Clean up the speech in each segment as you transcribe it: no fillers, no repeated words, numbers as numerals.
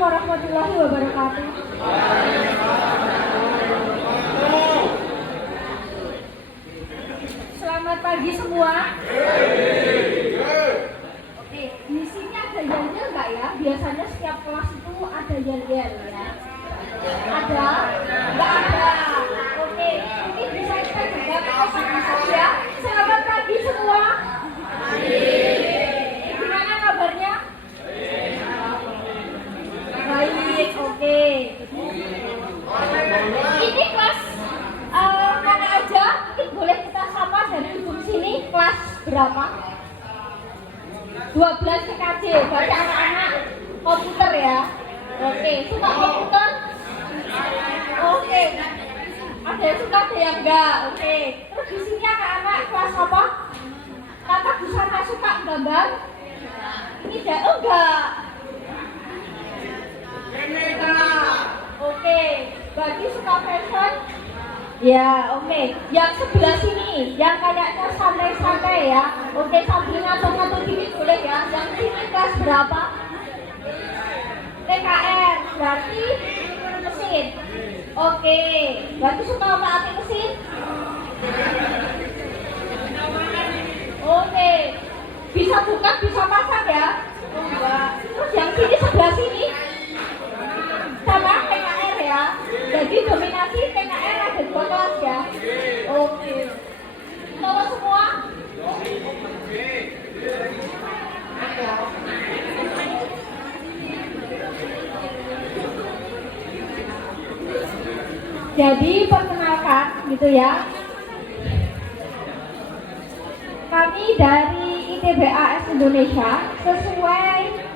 warahmatullahi wabarakatuh. Selamat pagi semua. Oke, di sini ada yel-yel nggak ya? Biasanya setiap kelas itu ada yel-yel ya. Ada? Nggak ada. Oke, mungkin bisa kita juga pasang ya. Selamat pagi semua. Gimana kabarnya? Baik, oke. Ini kelas mana aja? Mungkin boleh kita sapa dari ujung sini. Kelas berapa? 12 TKJ. Berarti anak-anak komputer ya. Oke, suka komputer? Oke. Ada yang suka, ada yang enggak. Oke. Terus di sini anak-anak kelas apa? Kakak Busana suka gambar? Ini enggak. Oke, berarti suka fashion? Ya, oke. Yang sebelah sini, yang kayaknya santai-santai ya. Oke, sambil ngatur-ngatur gini boleh ya. Yang sini kelas berapa? TKR, berarti mesin. Oke, berarti suka otak-atik mesin? Oke, bisa buka, bisa pasang ya? Terus yang sini sebelah sini? Sama TKR ya. Jadi dominasi TKR ada 2 kelas ya. Oke. Tahu semua? Jadi perkenalkan gitu ya. Kami dari ITBAS Indonesia sesuai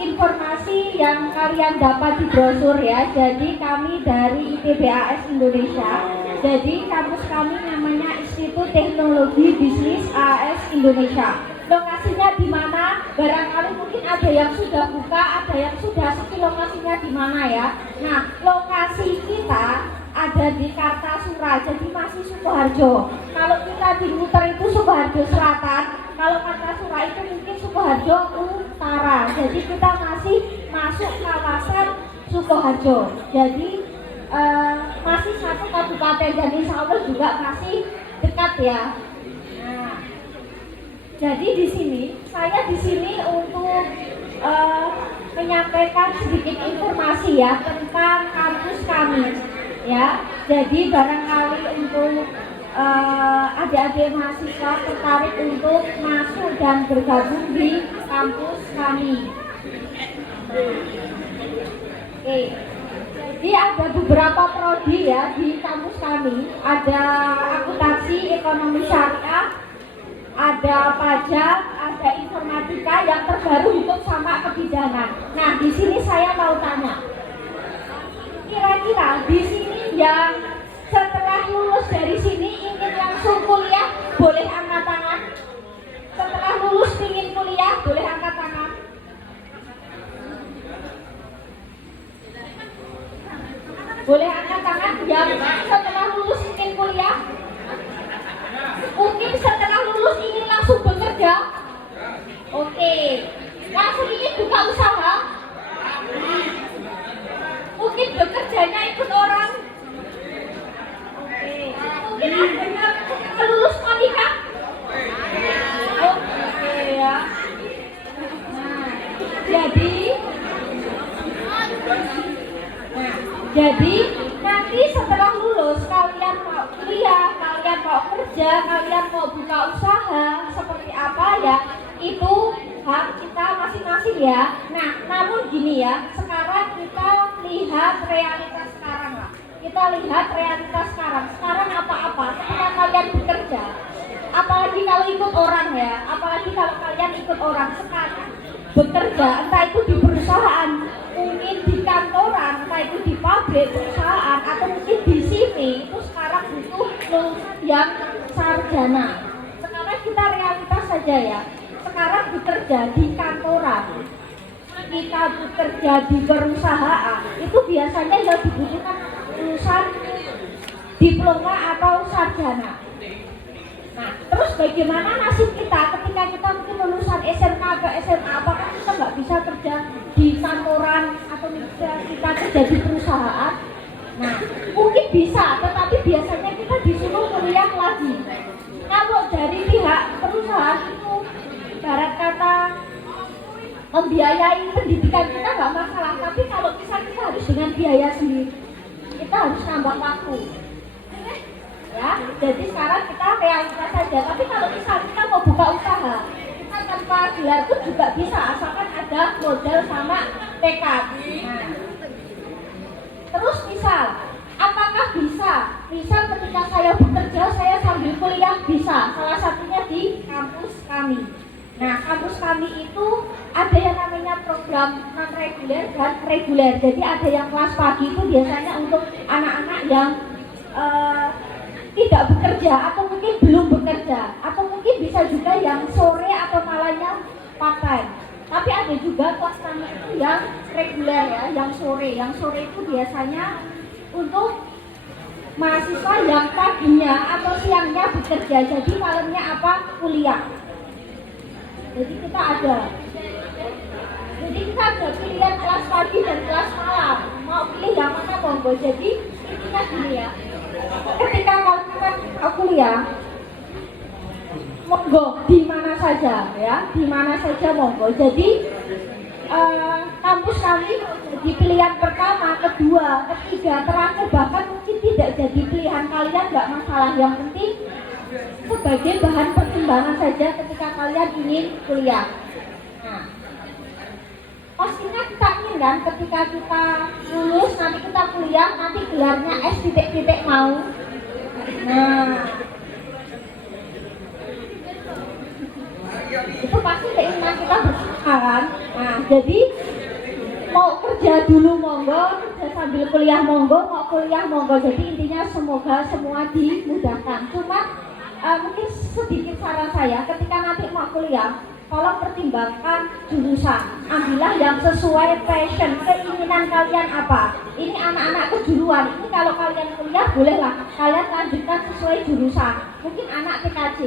informasi yang kalian dapat di brosur ya. Jadi kami dari ITBAS Indonesia. Jadi kampus kami namanya Institut Teknologi Bisnis AS Indonesia. Lokasinya di mana? Barangkali mungkin ada yang sudah buka, ada yang sudah sepi. Lokasinya di mana ya? Nah, lokasi kita ada di Kartasura, jadi masih Sukoharjo. Kalau kita di Muter itu Sukoharjo Selatan, kalau Kartasura itu mungkin Sukoharjo Utara. Jadi kita masih masuk kawasan Sukoharjo. Jadi masih satu kabupaten, dan insya Allah juga masih dekat ya. Nah, jadi di sini saya di sini untuk menyampaikan sedikit informasi ya tentang kampus kami. Ya, jadi barangkali untuk adik-adik mahasiswa tertarik untuk masuk dan bergabung di kampus kami. Oke, jadi ada beberapa prodi ya di kampus kami. Ada akuntansi, ekonomi syariah, ada pajak, ada informatika, yang terbaru hukum sama kebidanan. Nah, di sini saya mau tanya. Kira-kira di sini yang setelah lulus dari sini ingin langsung kuliah, boleh angkat tangan. Setelah lulus ingin kuliah, boleh angkat tangan. Boleh angkat tangan yang setelah lulus ingin kuliah. Mungkin setelah lulus ingin langsung bekerja. Oke, langsung ingin buka usaha. Mungkin bekerjanya ikut orang. Oke. Mungkin ada yang lulus nikah. Oke ya. Nah, jadi nanti setelah lulus kalian mau kuliah, kalian mau kerja, kalian mau buka usaha seperti apa ya? Itu hak kita masing-masing ya. Nah, namun gini ya, sekarang kita lihat realitas sekarang lah. Kita lihat realitas sekarang. Sekarang apa-apa ketika kalian bekerja, apalagi kalau ikut orang ya, apalagi kalau kalian ikut orang sekarang bekerja, entah itu di perusahaan, mungkin di kantoran, entah itu di pabrik perusahaan, atau mungkin di CV, itu sekarang butuh lulusan yang sarjana. Sekarang kita realitas saja ya. Sekarang bekerja di kantoran, kita bekerja di perusahaan, itu biasanya yang dibutuhkan lulusan diploma atau sarjana. Nah, terus bagaimana nasib kita ketika kita mungkin lulusan SMK ke SMA? Apakah kita nggak bisa kerja di kantoran bisa, tetapi biasanya kita disuruh kuliah lagi. Kalau dari pihak perusahaan itu ibarat kata membiayai pendidikan kita nggak masalah, tapi kalau misal kita harus dengan biaya sendiri, kita harus nambah waktu. Ya, jadi sekarang kita realitas saja. Tapi kalau misal kita mau buka usaha, kita tanpa gelar itu juga bisa, asalkan ada modal sama tekad. Nah, terus misal, apakah bisa? Misal ketika saya bekerja, saya sambil kuliah bisa. Salah satunya di kampus kami. Nah, kampus kami itu ada yang namanya program non reguler dan reguler. Jadi ada yang kelas pagi itu biasanya untuk anak-anak yang tidak bekerja atau mungkin belum bekerja, atau mungkin bisa juga yang sore atau malahnya part time. Tapi ada juga kelas kami itu yang reguler ya, yang sore. Yang sore itu biasanya untuk mahasiswa yang paginya atau siangnya bekerja, jadi malamnya apa? Kuliah. Jadi kita ada pilihan kelas pagi dan kelas malam. Mau pilih yang mana monggo. Jadi intinya gini ya, ketika kita kuliah monggo di mana saja ya, di mana saja monggo. Jadi kampus kami di pilihan pertama, kedua, ketiga, terakhir, bahkan mungkin tidak jadi pilihan kalian, nggak masalah. Yang penting sebagai bahan pertimbangan saja ketika kalian ingin kuliah. Nah, pastinya kita ingin kan ketika kita lulus nanti kita kuliah, nanti gelarnya S titik-titik mau. Nah, itu pasti keinginan kita bersama kan. Nah, jadi mau kerja dulu monggo, kerja sambil kuliah monggo, mau kuliah monggo. Jadi intinya semoga semua dimudahkan. Cuma mungkin sedikit saran saya, ketika nanti mau kuliah, tolong pertimbangkan jurusan. Ambillah yang sesuai passion, keinginan kalian apa. Ini anak-anak kejuruan. Ini kalau kalian kuliah bolehlah kalian lanjutkan sesuai jurusan. Mungkin anak TKJ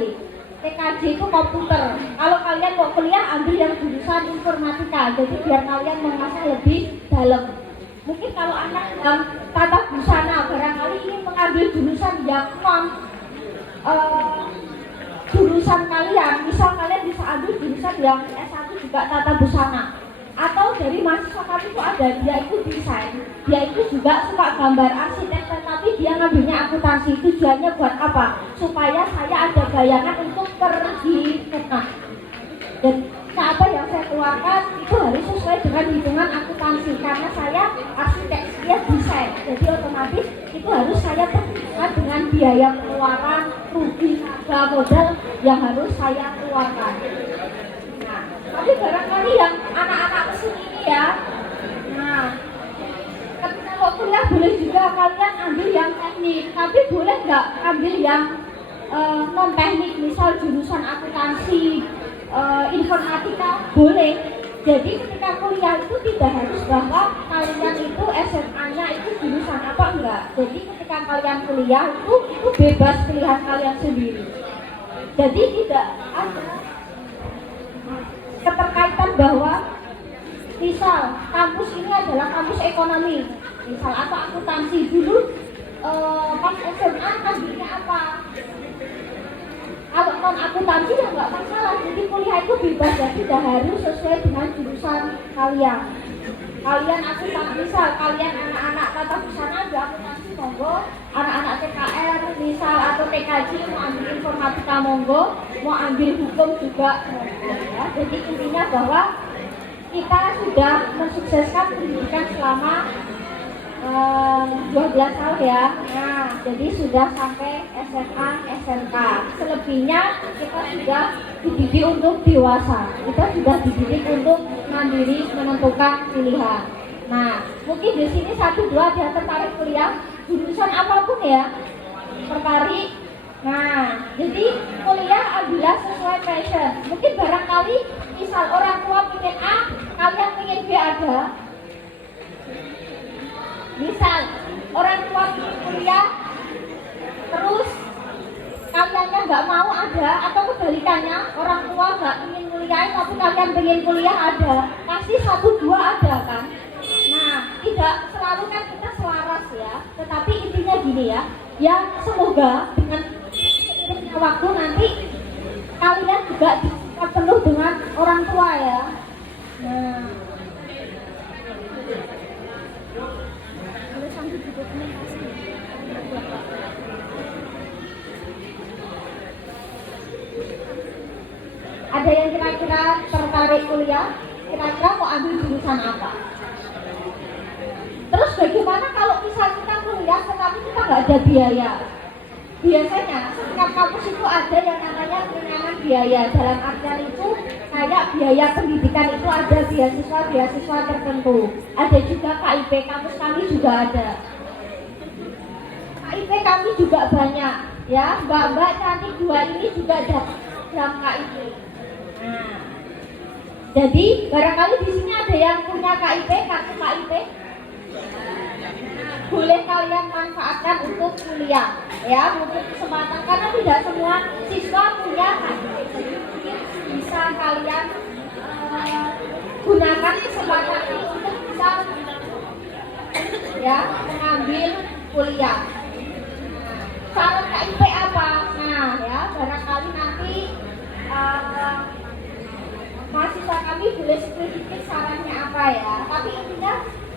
itu komputer. Kalau kalian mau kuliah, ambil yang jurusan informatika. Jadi biar kalian mengasah lebih dalam. Mungkin kalau anak yang tata busana barangkali ingin mengambil jurusan yang jurusan kalian, misal kalian bisa ambil jurusan yang S1 juga tata busana. Atau dari mahasiswa kami itu ada, dia itu desain, dia itu juga suka gambar arsitek, tapi dia ngambilnya akuntansi. Tujuannya buat apa? Supaya saya ada bayangan untuk pergi tengah. Dan apa yang saya keluarkan itu harus sesuai dengan hitungan akuntansi, karena saya arsitek, dia desain. Jadi otomatis itu harus saya perhitungkan dengan biaya pengeluaran, rugi, harga modal yang harus saya keluarkan. Nah, tapi barangkali yang anak-anak mesin ini ya, nah, ketika mau kuliah boleh juga kalian ambil yang teknik, tapi boleh nggak ambil yang non teknik, misal jurusan akuntansi, informatika, boleh. Jadi ketika kuliah itu tidak harus bahwa kalian itu SMA-nya itu jurusan apa, enggak. Jadi ketika kalian kuliah itu bebas pilihan kalian sendiri. Jadi tidak ada keterkaitan bahwa misal kampus ini adalah kampus ekonomi, misal atau akuntansi. Dulu pas SMA ambilnya apa? Kalau non akuntansi ya nggak masalah. Jadi kuliah itu bebas ya, tidak harus sesuai dengan jurusan kalian. Kalian akuntansi, misal kalian anak-anak tata busana ada akuntansi monggo, anak-anak TKR misal atau TKJ mau ambil informatika monggo, mau ambil hukum juga monggo ya. Jadi intinya bahwa kita sudah mensukseskan pendidikan selama 12 tahun ya. Nah, jadi sudah sampai SMA, SMK. Selebihnya kita sudah dididik untuk dewasa. Kita sudah dididik untuk mandiri menentukan pilihan. Nah, mungkin di sini 1-2 dia tertarik kuliah jurusan apapun ya, tertarik. Nah, jadi kuliah adalah sesuai passion. Mungkin barangkali misal orang tua pengen A, kalian pengen B ada. Misal orang tua ingin kuliah, terus kaliannya nggak mau ada, atau kebalikannya orang tua nggak ingin kuliah tapi kalian pengen kuliah ada, pasti 1-2 ada kan. Nah, tidak selalu kan kita selaras ya, tetapi intinya gini ya, ya semoga dengan seiringnya waktu nanti kalian juga disupport penuh dengan orang tua ya. Nah, ada yang kira-kira tertarik kuliah? Kira-kira mau ambil jurusan apa? Terus bagaimana kalau misal kita kuliah tetapi kita nggak ada biaya? Biasanya setiap kampus itu ada yang namanya keringanan biaya. Dalam artian itu kayak biaya pendidikan itu ada beasiswa tertentu. Ada juga KIP, kampus kami juga ada. KIP kami juga banyak ya. Mbak-mbak cantik dua ini juga dapat program KIP. Nah, jadi barangkali di sini ada yang punya KIP, kartu KIP. Boleh kalian manfaatkan untuk kuliah ya, untuk kesempatan, karena tidak semua siswa punya KIP. Mungkin bisa kalian gunakan kesempatan ini untuk bisa ya mengambil kuliah. Syarat KIP apa? Nah ya, barangkali nanti mahasiswa kami boleh sedikit syaratnya apa ya, tapi intinya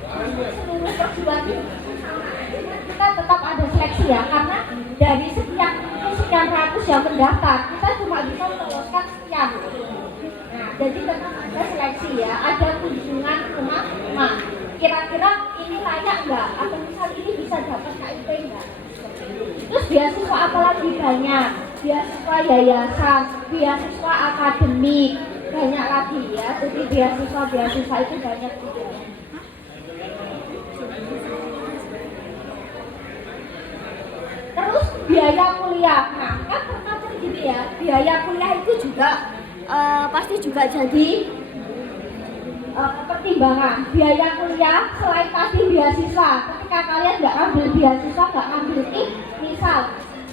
seluruh perguruan tinggi sama aja, kita tetap ada seleksi ya, karena dari sekian ratus yang mendaftar kita cuma bisa meloloskan sekian. Nah jadi tetap ada seleksi ya, ada kunjungan rumah. Kira-kira ini layak nggak, atau misal ini bisa dapat KIP nggak? Terus beasiswa apa lagi banyak? Beasiswa yayasan, beasiswa akademik, banyak lagi ya. Jadi beasiswa itu banyak juga. Terus biaya kuliah, nah kan termasuk gini ya, biaya kuliah itu juga pasti juga jadi pertimbangan. Biaya kuliah selain tadi beasiswa, ketika kalian nggak ambil beasiswa, nggak ambil misal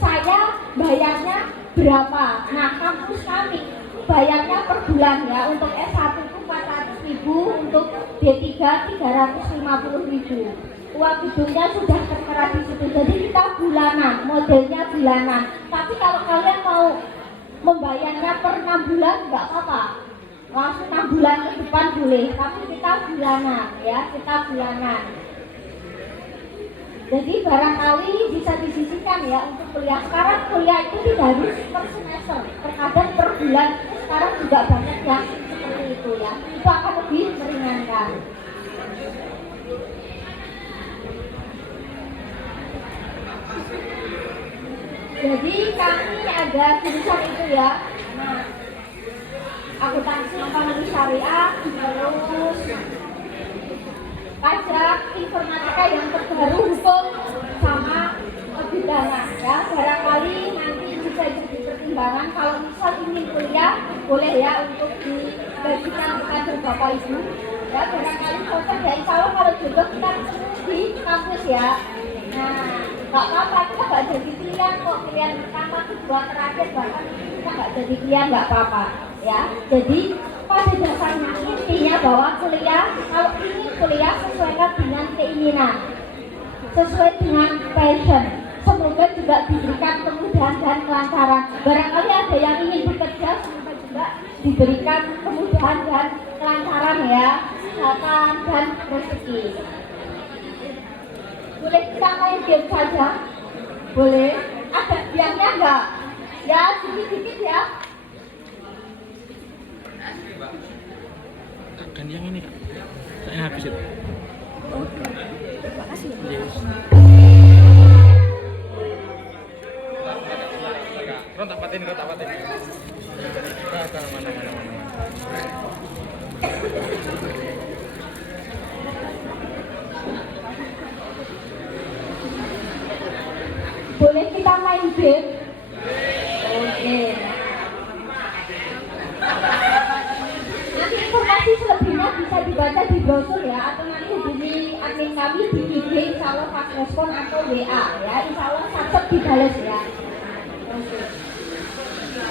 saya bayarnya berapa, nah kampus kami bayarnya per bulan ya, untuk S1 itu 400.000, untuk D3 350.000. Uang gedungnya sudah tertera di situ, jadi kita bulanan, modelnya bulanan. Tapi kalau kalian mau membayarnya per 6 bulan nggak apa-apa, langsung 6 bulan ke depan boleh, tapi kita bulanan ya, kita bulanan. Jadi barangkali bisa disisihkan ya untuk kuliah. Sekarang kuliah itu tidak harus per semester, terkadang per bulan. Sekarang juga banyak yang seperti itu ya, itu akan lebih meringankan. Jadi kami ada jurusan itu ya. Nah, akuntansi, ekonomi syariah, terus pajak, informatika yang terbaru, hukum sama pidana ya. Barangkali nanti bisa jadi pertimbangan kalau misal ingin kuliah, boleh ya untuk dibagikan kepada Bapak Ibu ya. Barangkali cocok ya, insya Allah kalau jodoh kita ketemu di kampus ya. Nah, nggak apa-apa, kita nggak jadi pilihan kok, pilihan pertama, kedua, terakhir, bahkan kita nggak jadi pilihan, nggak apa-apa ya. Jadi pada dasarnya intinya bahwa kuliah, kalau ingin kuliah sesuaikan dengan keinginan, sesuai dengan passion. Semoga juga diberikan kemudahan dan kelancaran. Barangkali ada yang ingin bekerja, semoga juga diberikan kemudahan dan kelancaran ya, kesehatan dan rezeki. Boleh kita main game saja? Boleh? Ada biangnya enggak? Ya, sedikit-sedikit ya. Dan yang ini kak, saya habis itu. Oke, terima kasih. Yes. Kau tapatin. Mana. Boleh kita main game? Oke. Nanti informasi selebihnya bisa dibaca di brosur ya, atau nanti hubungi admin kami di IG, insya Allah pas respon atau WA ya, insya Allah sacet dibales ya. Oke.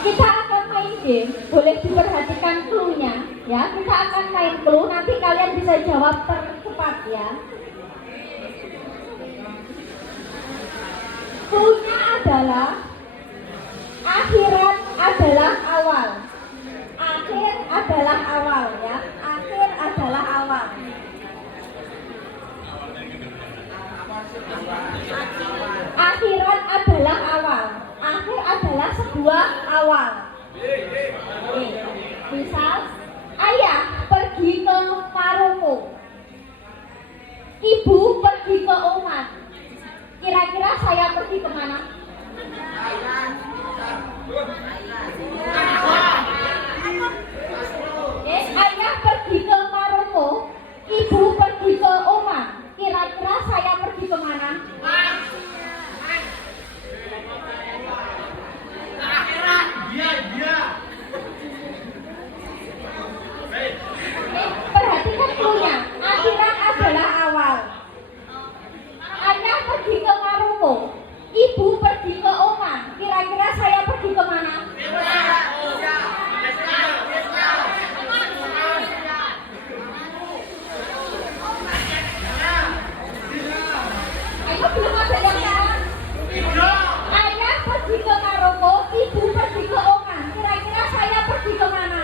Kita akan main game, boleh diperhatikan clue-nya ya. Kita akan main clue, nanti kalian bisa jawab tercepat ya. Clue-nya adalah akhirat adalah awal. Akhir adalah awal ya. Akhir adalah awal. Akhirat adalah awal. Akhir adalah sebuah awal. Oke. Misal, ayah pergi ke Maroko. Ibu pergi ke Oman. Kira-kira saya pergi kemana? Ayah pergi ke Maroko. Ibu pergi ke Oman. Kira-kira saya pergi kemana? Perhatikan clue-nya. Akhirat adalah awal. Ayah pergi ke Maroko. Ibu pergi ke Oman. Kira-kira saya pergi kemana? Ayo, belum ada yang tahu. Ayah pergi ke Maroko. Ibu pergi ke Oman. Kira-kira saya pergi kemana?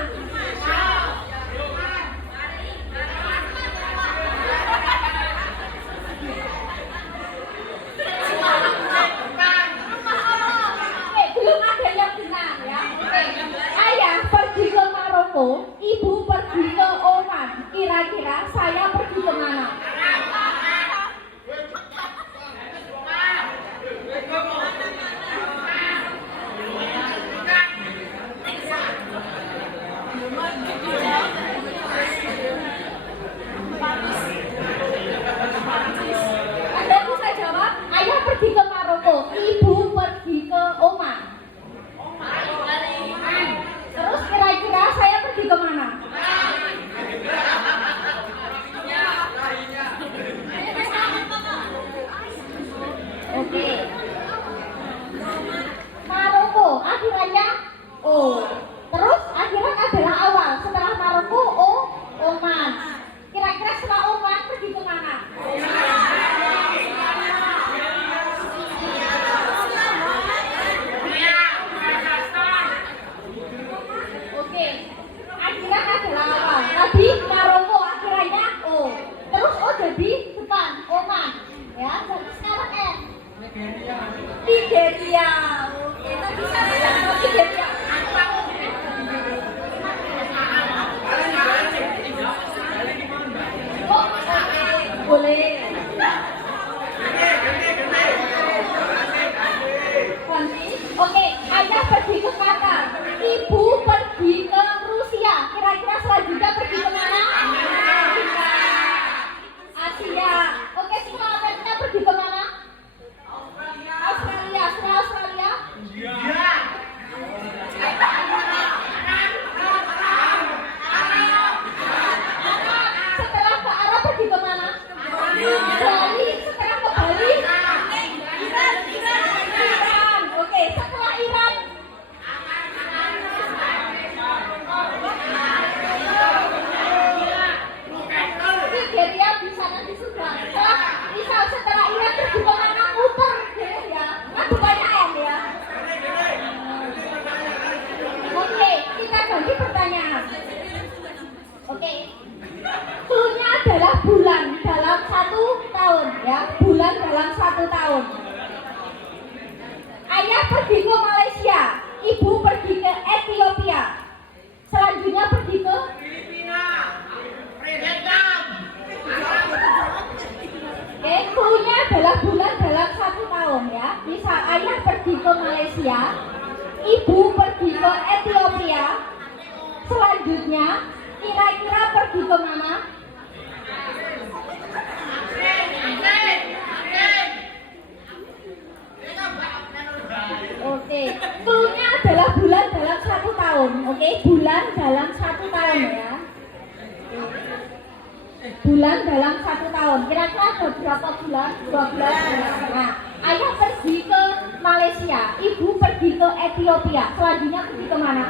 Belum ada yang benar ya. Ayah pergi ke Maroko, ibu pergi ke Oman. Kira-kira saya pergi kemana? Anda bisa jawab, ayah pergi ke Maroko, ibu pergi ke Oman. Terus kira-kira saya pergi kemana? Oke. Maroko akhirannya O. Terus akhirat adalah awal. Setelah Maroko O, Oman. Kira-kira setelah Oman pergi kemana? Oke. Akhirat adalah awal. Tadi Maroko akhirannya O. Terus O jadi depan Oman. Ya, jadi sekarang N. Nigeria. Oke, tadi saya bilang Nigeria. Oh, boleh. Oke, ayah pergi ke Qatar, ibu pergi ke Rusia. Kira-kira selanjutnya pergi kemana? Asia. Oke, setelah Amerika pergi kemana? Australia. Setelah Australia? Setelah ke Arab pergi kemana? Bali. Setelah ke Bali? Iran. Oke, setelah Iran? Nigeria bisa nanti sudah. Setelah Iran pergi kemana? Muter ya. Kan banyak ya. Oke, kita ganti pertanyaan. Oke. Clue-nya adalah bulan dalam 1 tahun ya. Bulan dalam 1 tahun. Ayah pergi ke Malaysia, ibu pergi ke Ethiopia. Selanjutnya pergi ke Filipina. Oke, clue-nya adalah bulan dalam 1 tahun ya. Misal ayah pergi ke Malaysia, ibu pergi ke Ethiopia. Selanjutnya kira-kira pergi ke mana? Oke, clue-nya adalah bulan dalam 1 tahun. Oke, bulan dalam 1 tahun ya. Bulan dalam 1 tahun. Kira-kira ada berapa bulan? 12 bulan. Nah, ayah pergi ke Malaysia, ibu pergi ke Ethiopia. Selanjutnya pergi ke mana?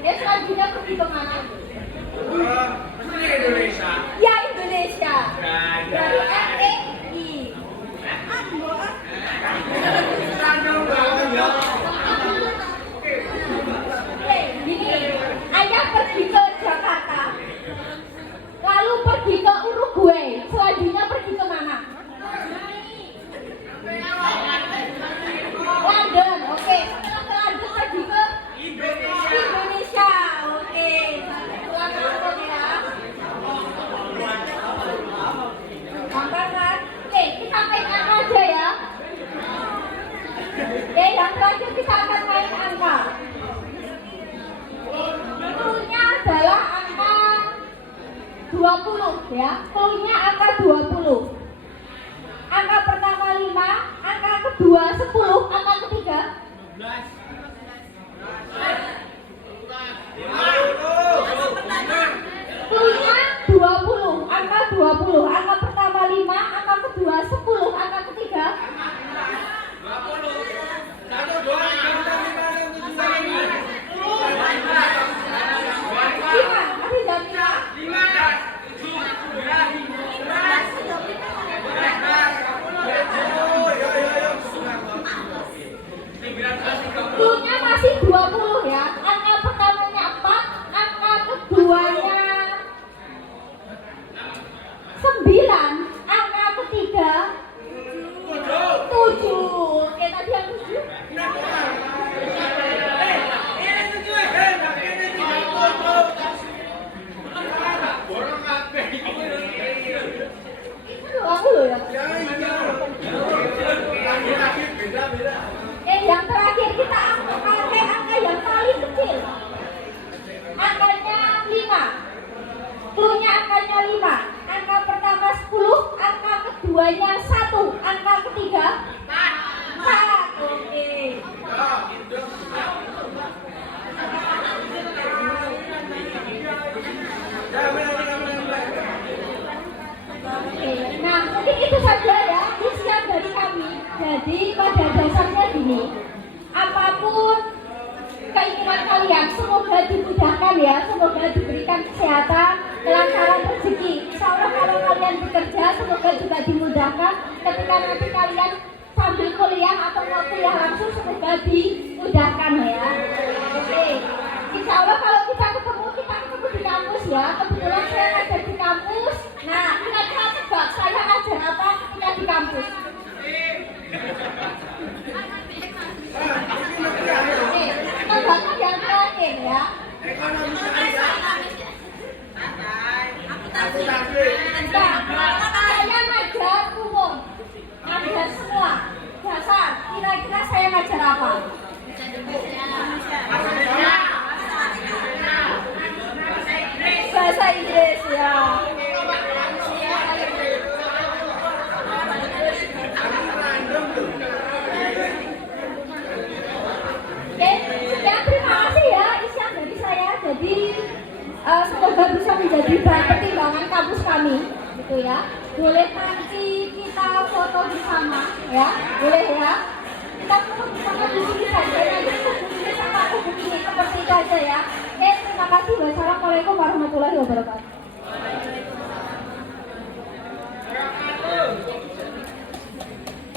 Ya, selanjutnya pergi ke mana? Indonesia. Ya, Indonesia. Oke, yang terakhir kita akan main angka. Cluenya adalah angka 20 ya. Cluenya angka 20. Angka pertama 5, angka kedua 10, angka ketiga 15. Cluenya 20, angka 20. Angka pertama 5, angka kedua 10, angka ketiga 5. Cluenya masih 20 ya. Angka pertamanya 4, angka keduanya 9, angka ketiga 7. Oke, tadi yang 7. Itu aku loh ya. Yang terakhir kita pakai angka yang paling kecil. Angkanya 5. Cluenya angkanya 5. Angka pertama 10, angka keduanya 1, angka ketiga 4. Oke. Nah, mungkin itu saja ya isian dari kami. Jadi pada dasarnya gini, apapun keinginan kalian semoga dimudahkan ya, semoga diberikan kesehatan, kelancaran rezeki. Insya Allah kalau kalian bekerja semoga juga dimudahkan. Ketika nanti kalian sambil kuliah atau mau kuliah langsung semoga dimudahkan ya. Oke. Insya Allah kalau kita ketemu di kampus ya. Kebetulan saya ngajar di kampus. Nah, kira-kira tebak saya ngajar apa ketika di kampus? Oke, tebakan yang terakhir ya. Nah, saya ngajar umum, ngajar semua dasar. Kira-kira saya ngajar apa? Bahasa Inggris ya. Oke, ya terima kasih ya isian dari saya. Jadi semoga bisa menjadi bahan pertimbangan kampus kami, gitu ya. Boleh nanti kita foto bersama, ya, boleh ya. Kita foto bersama di sini saja, nanti kubu ini sama kubu ini seperti itu aja ya. Oke, terima kasih. Wassalamualaikum warahmatullahi wabarakatuh.